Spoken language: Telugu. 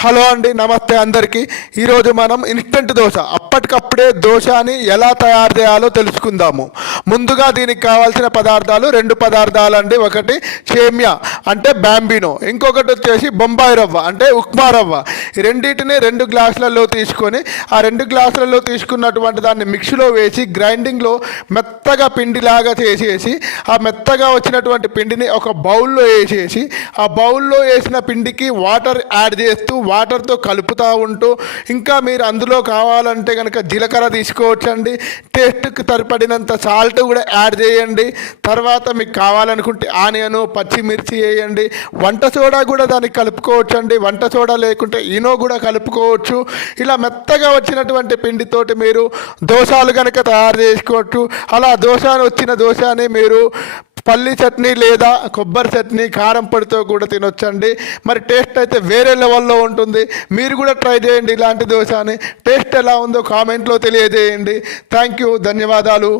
హలో అండి, నమస్తే అందరికీ. ఈరోజు మనం ఇన్స్టెంట్ దోశ, అప్పటికప్పుడే దోశని ఎలా తయారు చేయాలో తెలుసుకుందాము. ముందుగా దీనికి కావాల్సిన పదార్థాలు రెండు పదార్థాలు అండి. ఒకటి సేమియా అంటే బ్యాంబినో, ఇంకొకటి వచ్చేసి బొంబాయి రవ్వ అంటే ఉప్మా రవ్వ. ఈ రెండింటిని 2 గ్లాసులలో తీసుకొని ఆ 2 గ్లాసులలో తీసుకున్నటువంటి దాన్ని మిక్సీలో వేసి గ్రైండింగ్లో మెత్తగా పిండిలాగా చేసేసి ఆ మెత్తగా వచ్చినటువంటి పిండిని ఒక బౌల్లో వేసేసి ఆ బౌల్లో వేసిన పిండికి వాటర్ యాడ్ చేస్తూ వాటర్తో కలుపుతూ ఉంటూ ఇంకా మీరు అందులో కావాలంటే కనుక జీలకర్ర తీసుకోవచ్చండి. టేస్ట్కి సరిపడినంత సాల్ట్ కూడా యాడ్ చేయండి. తర్వాత మీకు కావాలనుకుంటే ఆనియను పచ్చిమిర్చి వేయండి. వంట సోడా కూడా దానికి కలుపుకోవచ్చండి. వంట సోడా లేకుంటే ఈనో కూడా కలుపుకోవచ్చు. ఇలా మెత్తగా వచ్చినటువంటి పిండితోటి మీరు దోశలు కనుక తయారు చేసుకోవచ్చు. అలా వచ్చిన దోశని మీరు పల్లి చట్నీ లేదా కొబ్బరి చట్నీ కారం పొడితో కూడా తినొచ్చండి. మరి టేస్ట్ అయితే వేరే లెవెల్లో ఉంటుంది. మీరు కూడా ట్రై చేయండి ఇలాంటి దోశని. టేస్ట్ ఎలా ఉందో కామెంట్లో తెలియజేయండి. థ్యాంక్ యూ, ధన్యవాదాలు.